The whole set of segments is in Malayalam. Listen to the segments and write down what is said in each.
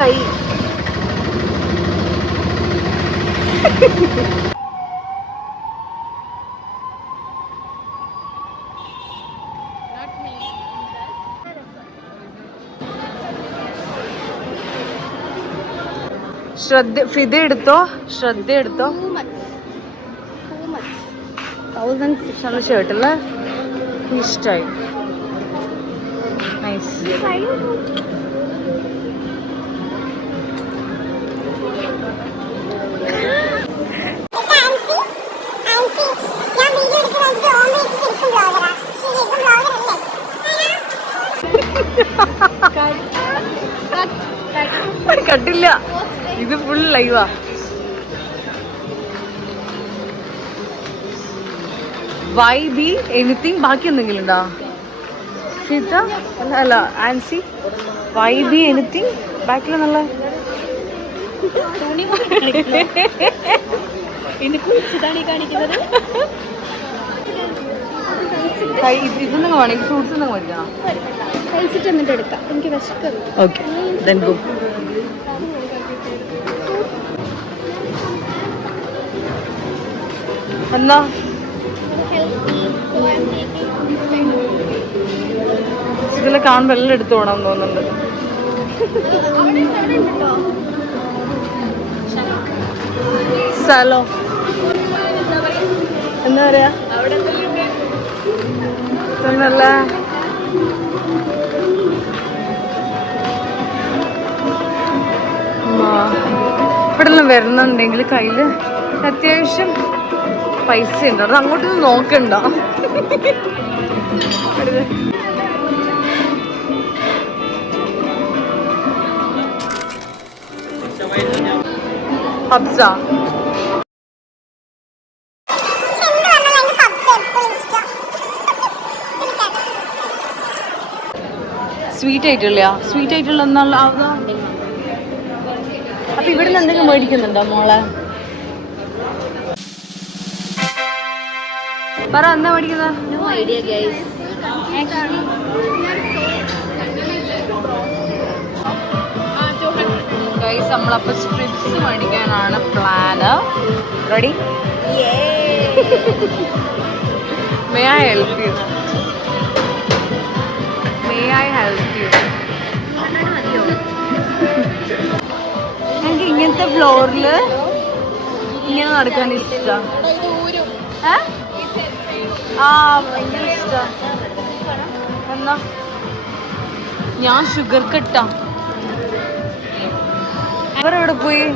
കൈ ഫിദ എടുത്തോ, ശ്രദ്ധ എടുത്തോ. ഷർട്ട് അല്ലേ, ഇഷ്ടായി. നൈസ്. കട്ടില്ല, ഇത് ഫുൾ ലൈവാ. വൈ ബി എനിത്തിങ്, ബാക്കി എന്തെങ്കിലും ഉണ്ടോ ഫിദ? അല്ല ആൻസി, വൈ ബി എനിത്തിങ് ബാക്കിൽ നല്ല ഇതൊന്നും വേണമെങ്കിൽ ഫ്രൂട്ട്സ് ഒന്നും മേടിക്കണം. കഴിച്ചിട്ട് എന്നിട്ട് എടുക്കാം, എനിക്ക് വിശക്കുന്നു. Okay, then go. എന്നാ ഇതിലെ കാണുമ്പോൾ എല്ലാം എടുത്തു പോകണം തോന്നുന്നുണ്ട്. സ്ഥലോ എന്താ പറയാ, നല്ല ഇവിടെല്ലാം വരുന്നുണ്ടെങ്കിൽ കയ്യിൽ അത്യാവശ്യം പൈസ ഉണ്ട്, അത് അങ്ങോട്ടൊന്നും നോക്കണ്ട. ഹബ്സ സ്വീറ്റ് ആയിട്ടുള്ള എന്നുള്ള അപ്പൊ ഇവിടുന്ന് എന്തെങ്കിലും മേടിക്കുന്നുണ്ടോ മോളെ? പറ, എന്താ മേടിക്കുന്നത്? നമ്മളപ്പോ സ്ട്രിപ്സ് മേടിക്കാനാണ് plan. Ready? May I help you? എനിക്ക് ഇങ്ങനത്തെ ഫ്ലോറില് ഇങ്ങനെ നടക്കാൻ ഇഷ്ടം. ഭയങ്കര ഇഷ്ടം. എന്നാ ഞാൻ ഷുഗർ കട്ടാ. അവരെവിടെ പോയി?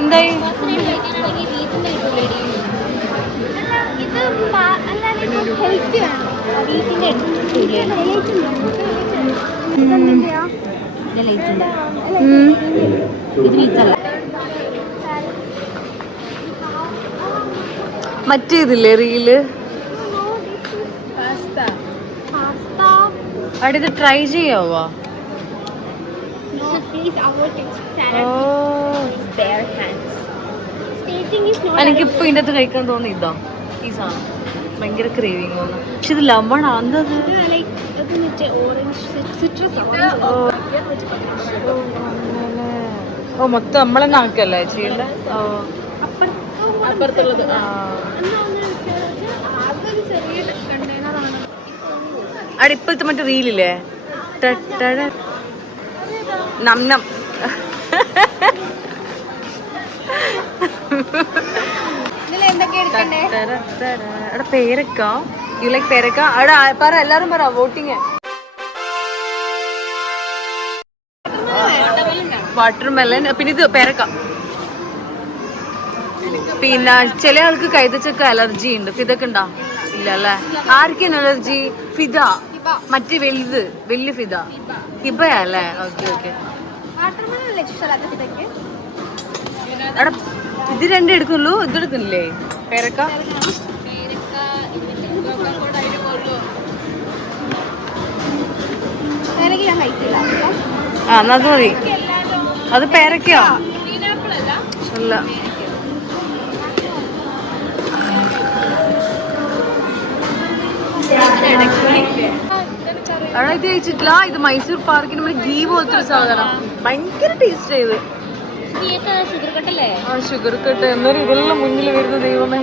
എന്തായി? മറ്റേതില്ലേ റീല്, അവിടെ ഇത് ട്രൈ ചെയ്യാവോ? എനിക്കിപ്പോ ഇതിൻ്റെ അകത്ത് കഴിക്കാൻ തോന്നി ഇതാ ഈ സാധനം, ഭയങ്കര ക്രേവിങ് തോന്നുന്നു. പക്ഷെ ഇത് ലവണാ, എന്താ ഓ മൊത്തം നമ്മളെന്നെ ആക്കല്ലേ ചെയ്യണ്ട. അവിടെ ഇപ്പോഴത്തെ മറ്റേ റീലില്ലേ, നന്നം അവിടെ പേരക്ക, യു ലൈക്ക് പേരക്ക? അവിടെ പറ, എല്ലാരും പറ, വോട്ടിങ്. വാട്ടർമെലൻ, പിന്നെ ഇത് പേരക്ക. പിന്നെ ചില ആൾക്ക് കൈതച്ചക്ക അലർജി ഉണ്ട്. ഫിദക്ക് ഉണ്ടോ? ഇല്ല അല്ലേ? ആർക്കും അലർജി? ഫിദ മറ്റേ വലിയ ഫിദ ഹിബയല്ലേ? Okay okay. അവിടെ ഇത് രണ്ടും എടുക്കുള്ളൂ, ഇത് എടുക്കുന്നില്ലേ പേരക്ക? ആ എന്നാ അത് മതി. അത് പേരക്കയോ? അല്ല, അവിടെ ഇത് കഴിച്ചിട്ടില്ല. ഇത് മൈസൂർ പാർക്കിന് നമ്മുടെ ഗീ പോലത്തെ ഒരു സാധനം. ഭയങ്കര ടേസ്റ്റ് ചെയ്ത്. ആ ഷുഗർ കട്ട് എന്നൊരു ഇതെല്ലാം മുന്നിൽ വരുന്ന ദൈവമേ.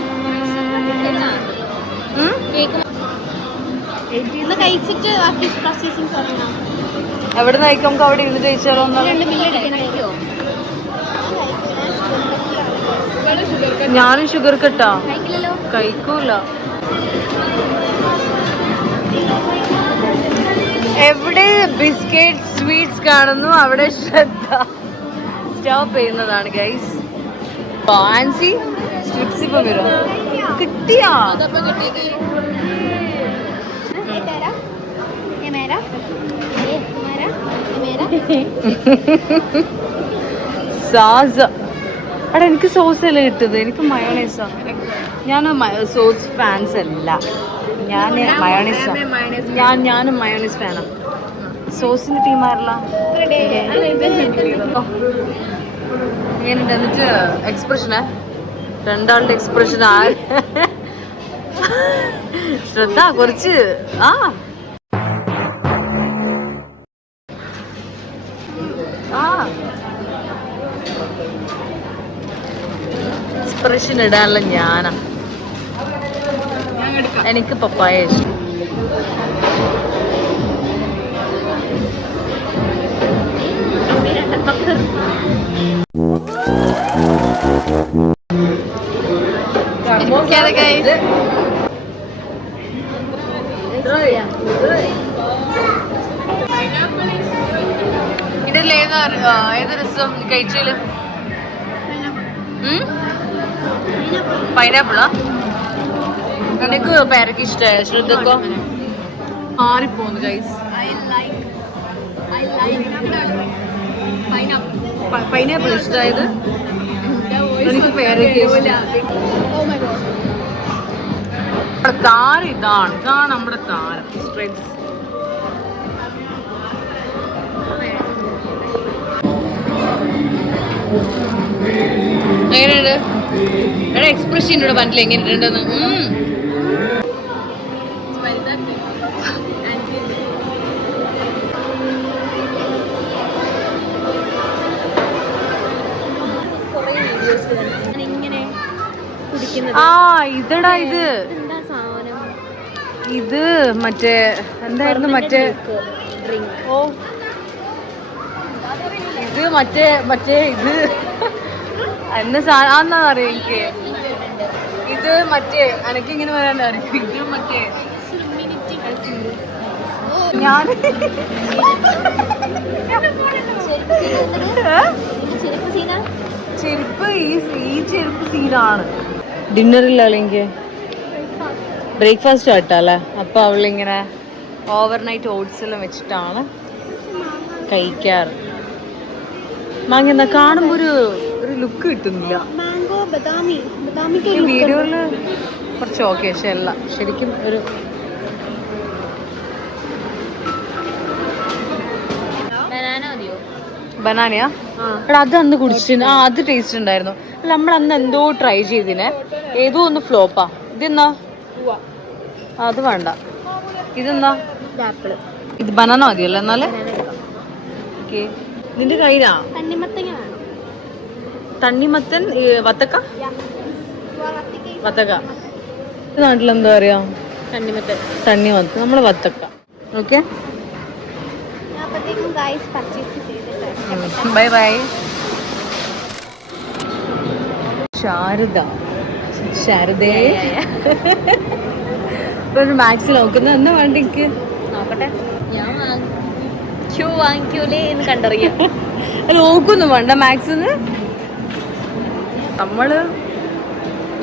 എവിടെ നിന്ന് കഴിക്കും? നമുക്ക് അവിടെ ഇരുന്ന് കഴിച്ചാലോ? ഞാനും ഷുഗർ കട്ടാ കഴിക്കൂല. എവിടെ ബിസ്ക്കറ്റ് സ്വീറ്റ്സ് കാണുന്നു അവിടെ ശ്രദ്ധ. സ്റ്റോപ്പ് ചെയ്യുന്നതാണ് ഗൈസ്. ഫാൻസി സ്ട്രിപ്സ് ഇപ്പൊ വരും. കിട്ടിയാ സാസ. അവിടെ എനിക്ക് സോസ് അല്ല കിട്ടത്, എനിക്ക് മയോണൈസാ. ഞാൻ സോസ് ഫാൻസ് അല്ല, ഞാൻ മയോണൈസാ. ഞാനും മയോണൈസ് ഫാനാ. സോസിന്റെ ടീമാരല്ല. എങ്ങനെയുണ്ട് എന്നിട്ട് എക്സ്പ്രഷന്? രണ്ടാളുടെ എക്സ്പ്രഷൻ ശ്രദ്ധ കുറച്ച് എക്സ്പ്രഷൻ ഇടാനുള്ള ഞാനാ. എനിക്ക് പപ്പായ ഇഷ്ടം. ഇതിൽ ഏത് രസം കഴിച്ചാല്? പൈനാപ്പിളാ? എനിക്ക് പേരക്ക് ഇഷ്ടമായ. ശ്രദ്ധക്കോ മാറിപ്പോന്നു ഗൈസ്. പൈനാപ്പിൾ ഇഷ്ടമായത് എനിക്ക് പേരക്ക് താരം. ഇതാണ് നമ്മുടെ താരം. എങ്ങനെയുണ്ട് എടാ എക്സ്പ്രഷൻ ഇവിടെ പറഞ്ഞില്ല എങ്ങനെയുണ്ടെന്ന്? ഇതടാ ഇത് മറ്റേ എന്തായിരുന്നു മറ്റേ ഇത് മറ്റേ ഇത് എന്നെ സാധനം അറിയാം എനിക്ക്. ഇത് മറ്റേ എനക്കിങ്ങനെ പറയാൻ അറിയാം. ഇത് മറ്റേ ഞാൻ ചെരുപ്പ് ഈ ചെരുപ്പ് സീനാണ്. ഡിന്നറില്ല അല്ലെങ്കിൽ ബ്രേക്ക്ഫാസ്റ്റ് ആയിട്ടല്ലേ. അപ്പൊ അവളിങ്ങനെ ഓവർനൈറ്റ് ഓട്സ് എല്ലാം വെച്ചിട്ടാണ് കഴിക്കാറ്. മാങ്ങ എന്നാ കാണുമ്പോ ഒരു ലുക്ക് കിട്ടുന്നില്ല. വീഡിയോയില് കുറച്ച് ഓക്കെ, പക്ഷെ അല്ല ശരിക്കും ഒരു ബനാനയാ. എടാ അത് അന്ന് കുടിച്ചിട്ട് അത് ടേസ്റ്റ് ഉണ്ടായിരുന്നു. അല്ല നമ്മൾ അന്ന് എന്തോ ട്രൈ ചെയ്തിനെ, ഏതോ ഒന്ന് ഫ്ലോപ്പാ. ഇതെന്നാ? അത് വേണ്ട. ഇതെന്നാ? ഇത് ബനാന മതിയല്ലോ എന്നാല്. ഓക്കെ നിന്റെ കയ്യിലാ തണ്ണിമത്തൻ വത്തക്ക. നാട്ടിലെന്താ പറയാ? തണ്ണിമത്തൻ, നമ്മള് വത്തക്ക. Okay bye bye. ശാരദേ ഒരു മാക്സിൽ നോക്കുന്ന എന്നാ വേണ്ട? എനിക്ക് നോക്കട്ടെ, ഞാൻ വാങ്ങിക്കൂലേ എന്ന് കണ്ടറിയാം. നോക്കൊന്നും വേണ്ട മാക്സിന്ന്. നമ്മള്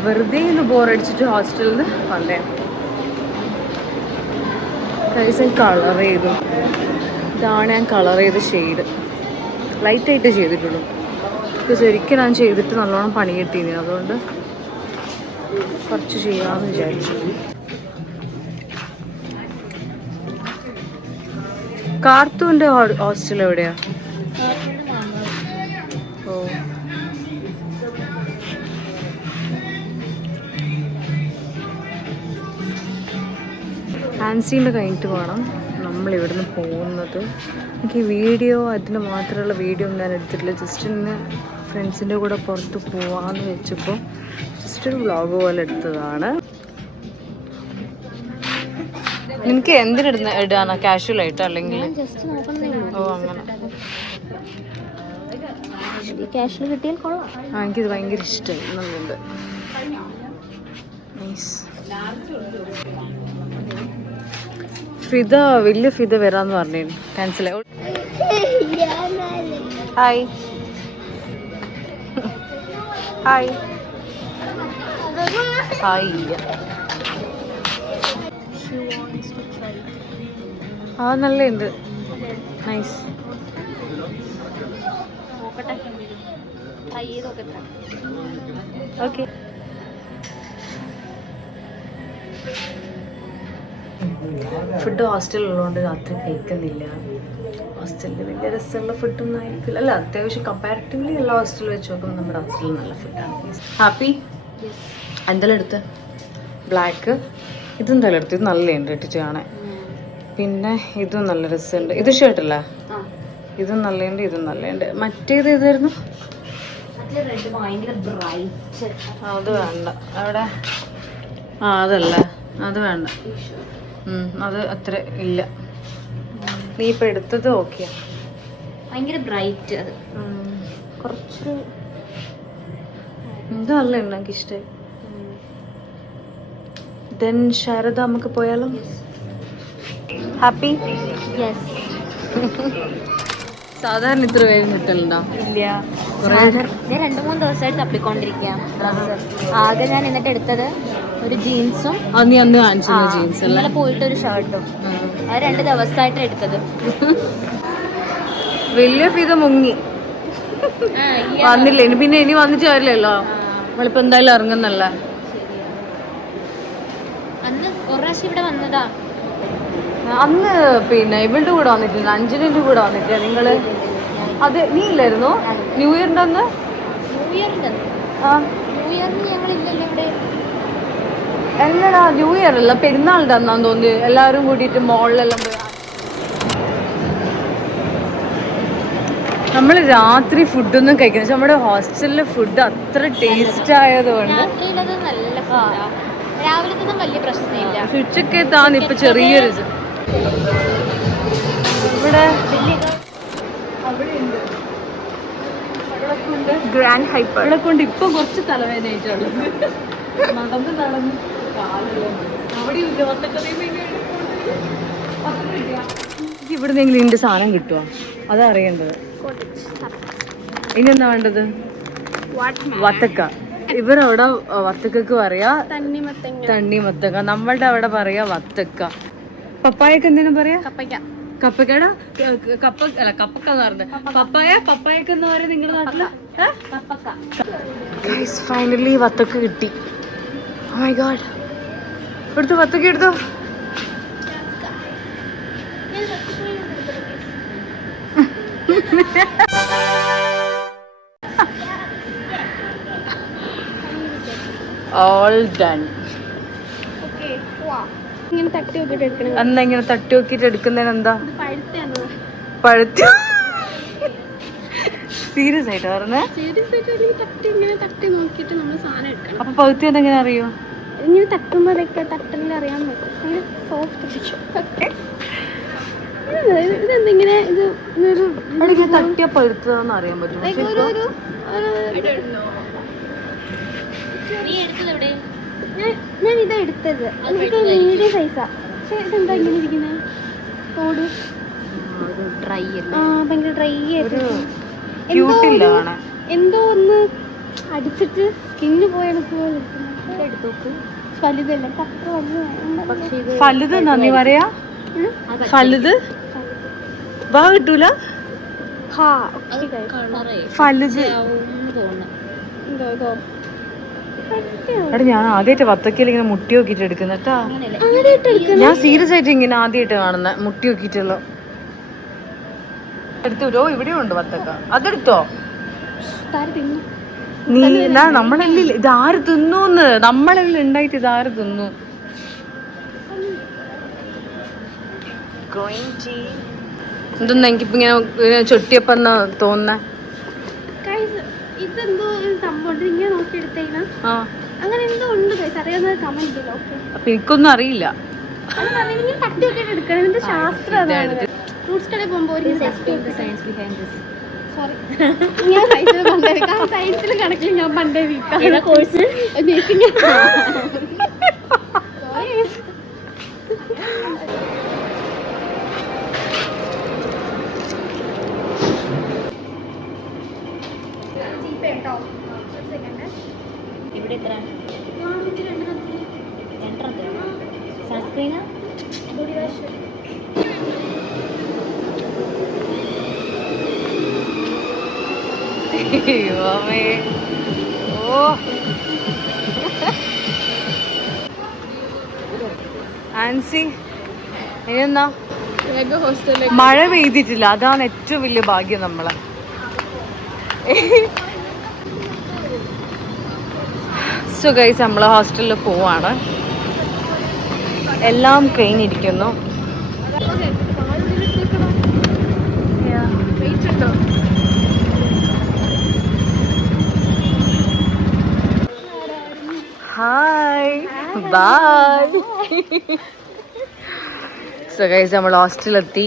വെറുതെ ഒന്ന് ബോറടിച്ചിട്ട് ഹോസ്റ്റലിൽ നിന്ന് വന്നേ. കളർ ചെയ്തു. ഇതാണ് ഞാൻ കളർ ചെയ്ത ഷെയ്ഡ്. ലൈറ്റായിട്ട് ചെയ്തിട്ടുള്ളൂ. ബിക്കോസ് ഒരിക്കൽ ഞാൻ ചെയ്തിട്ട് നല്ലോണം പണി കിട്ടിയിരുന്നു, അതുകൊണ്ട് കുറച്ച് ചെയ്യാമെന്ന് വിചാരിച്ചു. കാർത്തൂൻ്റെ ഹോസ്റ്റൽ എവിടെയാ? ഓ ഫാൻസീൻ്റെ കഴിഞ്ഞിട്ട് വേണം നമ്മൾ ഇവിടുന്ന് പോകുന്നത്. എനിക്ക് വീഡിയോ അതിന് മാത്രമുള്ള വീഡിയോ ഞാൻ എടുത്തിട്ടില്ല. ജസ്റ്റ് ഇന്ന് ഫ്രണ്ട്സിൻ്റെ കൂടെ പുറത്ത് പോവാമെന്ന് വെച്ചപ്പോൾ ജസ്റ്റ് ഒരു വ്ളോഗ് പോലെ എടുത്തതാണ്. നിനക്ക് എന്തിനിടുന്ന ഇടാനോ? കാഷ്വൽ ആയിട്ടോ അല്ലെങ്കിൽ? ഓ അങ്ങനെ. എനിക്കിത് ഭയങ്കര ഇഷ്ടമായി. നല്ലുണ്ട്. ഫിദ വലിയ ഫിദ വരാന്ന് പറഞ്ഞു. ക്യാൻസൽ ആയി. Hi hi hi. ആ നല്ലുണ്ട്. നൈസ്. ഓക്കെ. ഫുഡ് ഹോസ്റ്റലിലുള്ളതുകൊണ്ട് രാത്രി കഴിക്കുന്നില്ല. ഹോസ്റ്റലിൽ വലിയ രസമുള്ള ഫുഡൊന്നും ആയിരിക്കില്ല. അല്ല, അത്യാവശ്യം കമ്പാരിറ്റീവ്ലി എല്ലാ ഹോസ്റ്റലിൽ വെച്ച് നോക്കുമ്പോൾ നമ്മുടെ ഹോസ്റ്റലിൽ നല്ല ഫുഡാണ്. ഹാപ്പി? എന്തെല്ലാം എടുത്ത്? ബ്ലാക്ക്. ഇതെന്തായാലും എടുത്ത്. ഇത് നല്ലുണ്ട് ഇട്ടിട്ട് കാണാൻ. പിന്നെ ഇതും നല്ല രസമുണ്ട്. ഇത് ഷർട്ടല്ലേ? ഇതും നല്ലുണ്ട്, ഇതും നല്ലുണ്ട്. മറ്റേത് ഏതായിരുന്നു? അത് വേണ്ട. അവിടെ അതല്ല, അത് വേണ്ട. അത് അത്ര ഇല്ല. നീ ഇപ്പൊ എടുത്തത് ഓക്കെ. ഭയങ്കര ബ്രൈറ്റ്. അത് കുറച്ചൊരു ഇത് നല്ല ഉണ്ട്, എനിക്ക് ഇഷ്ടമായി. ദെൻ ശാരദ നമുക്ക് പോയാലോ? ഹാപ്പി? സാധാരണ ഇത്ര വേഗം കിട്ടലുണ്ടോ? ഇല്ല. ഞാൻ 2-3 ദിവസമായിട്ട് തപ്പിക്കൊണ്ടിരിക്കാം ഡ്രസ്സ്. ആകെ ഞാൻ എന്നിട്ട് എടുത്തത് ഒരു ജീൻസും നീ അന്ന് കാണിച്ചിരുന്ന ജീൻസ് അല്ലേ? ഇന്നലെ പോയിട്ട് ഒരു ഷർട്ടും. അത് 2 ദിവസമായിട്ട് എടുത്തത്. വലിയ ഫിദ മുങ്ങി വന്നില്ല. ഇനി വന്നിട്ട് കാര്യമില്ലല്ലോ. നമ്മളിപ്പോ എന്തായാലും ഇറങ്ങുന്നല്ല. അന്ന് ഒരു പ്രാവശ്യം ഇവിടെ വന്നതാ. അന്ന് പിന്നെ ഇവളുടെ കൂടെ വന്നിട്ടില്ല, അഞ്ജലിന്റെ കൂടെ വന്നിട്ടില്ല നിങ്ങള്. അത് നീ ഇല്ലായിരുന്നു ന്യൂ ഇയറിന്റെ അന്ന്? ന്യൂ ഇയറിന് ഞങ്ങളില്ലല്ലോ ഇവിടെ. എന്നടാ ന്യൂ ഇയർ അല്ല, പെരുന്നാളിന്റെ അന്നാന്ന് തോന്നി. എല്ലാരും കൂടിയിട്ട് മോളിലെല്ലാം പോയി. നമ്മള് രാത്രി ഫുഡൊന്നും കഴിക്കുന്നത് നമ്മുടെ ഹോസ്റ്റലിലെ ഫുഡ് അത്ര ടേസ്റ്റ് ആയതുകൊണ്ട് രാവിലത്തെ വലിയ പ്രശ്നമില്ല. ഉച്ചക്കത്താണ് ഇപ്പൊ ചെറിയൊരു ഇവിടെ ഗ്രാൻഡ് ഹൈപ്പർ ഇവിടെ കൊണ്ട് ഇപ്പൊ കുറച്ച് തലവേദന ആയിട്ടുള്ളത്. നടന്ന് ഇവിടുന്ന് എങ്കിലും ഇതിന്റെ സാധനം കിട്ടുമോ? അതാ അറിയേണ്ടത്. ഇനി എന്താ വേണ്ടത്? വത്തക്ക. ഇവരവിടെ വത്തക്കക്ക് പറയാ തണ്ണിമത്തക്ക. നമ്മളുടെ അവിടെ പറയാ വത്തക്ക. പപ്പായക്ക് എന്തിനാ പറയാ? കപ്പക്കട. കപ്പക്ക എന്ന് പറഞ്ഞത് പപ്പായക്ക് എന്ന് പറയാ നിങ്ങളുടെ നാട്ടില്. ഫൈനലി വത്തക്ക കിട്ടി. Oh my god. എടുത്തു വത്തക്ക എടുത്തു. All done. അന്ന് ഇങ്ങനെ തട്ടി നോക്കിട്ട് എടുക്കുന്നതിന് എന്താ? പഴുത്ത. സീരിയസ് ആയിട്ട് പറഞ്ഞേ? അപ്പൊ പഴുത്തി എന്തെങ്ങനെ അറിയോ? ഇങ്ങനെ തട്ടുമ്പോഴൊക്കെ തട്ടലിൽ അറിയാൻ പറ്റും. ഇതെന്തിങ്ങനെ ഇത് തട്ടിയ പഴുത്തതാന്ന് അറിയാൻ പറ്റും. ഞാൻ ഇതാ എടുത്തത്. മീഡിയം സൈസാ. പക്ഷെ ഇതെന്താ ഇങ്ങനെ ഇരിക്കുന്നത്? തോട് ഡ്രൈ. ഭയങ്കര ഡ്രൈ ആയിട്ട് എന്തോ ഒന്ന് അടിച്ചിട്ട് സ്കിന്ന് പോയാണ് എടുത്തോക്ക്. ഫലുതല്ല, ഫലുത് നീ പറയാ? ഫലുത് വാ കിട്ടൂല. ഫലുത് എടാ, ഞാൻ ആദ്യമായിട്ട് വത്തക്കയിൽ ഇങ്ങനെ മുട്ടി നോക്കിട്ട് എടുക്കുന്ന കേട്ടാ. ഞാൻ സീരിയസ് ആയിട്ട് ഇങ്ങനെ ആദ്യമായിട്ട് കാണുന്ന മുട്ടി നോക്കിട്ടുള്ള. എടുത്തോ, ഇവിടെയും ഉണ്ട് വത്തക്ക. അതെടുത്തോ നീ. നമ്മളെല്ലാം ഇതാര് തിന്നൂന്ന്? നമ്മളെല്ലാം ഉണ്ടായിട്ട് ഇതാര് തിന്നു? Green tea. എന്തൊന്നും എനിക്കിപ്പോ ഇങ്ങനെ ചൊട്ടിയപ്പെന്നാ തോന്നുന്നേ. ഇതെന്തോ സംഭവം ഇങ്ങനെ നോക്കിയെടുത്തേന അങ്ങനെ എന്തോ ഉണ്ട് അറിയാവുന്ന കമന്റ്. അപ്പൊ എനിക്കൊന്നും അറിയില്ല. തട്ടിയൊക്കെ എടുക്കണം. ഇതിന്റെ ശാസ്ത്രം ഫ്രൂട്ട്സ് കടയിൽ പോകുമ്പോൾ സയൻസിലും കണക്കിലും ഞാൻ പണ്ടേ വീക്കാണ് കോഴ്സ്. ഇവിടെ എത്ര സൺസ്ക്രീനാ ബോഡി വാഷ്. ആൻസി ഇനിയെന്നാ മഴ പെയ്തിട്ടില്ല, അതാണ് ഏറ്റവും വലിയ ഭാഗ്യം നമ്മളെ. സോ ഗൈസ് നമ്മള് ഹോസ്റ്റലിൽ പോവാണ്. എല്ലാം കഴിഞ്ഞിരിക്കുന്നു. Hi bye. സോ ഗൈസ് നമ്മൾ ഹോസ്റ്റലിലെത്തി.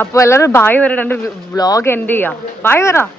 അപ്പോൾ എല്ലാവരും ബായ് വരെ, രണ്ട് വ്ളോഗ് എൻഡ് ചെയ്യാം. ബായ് വരാം.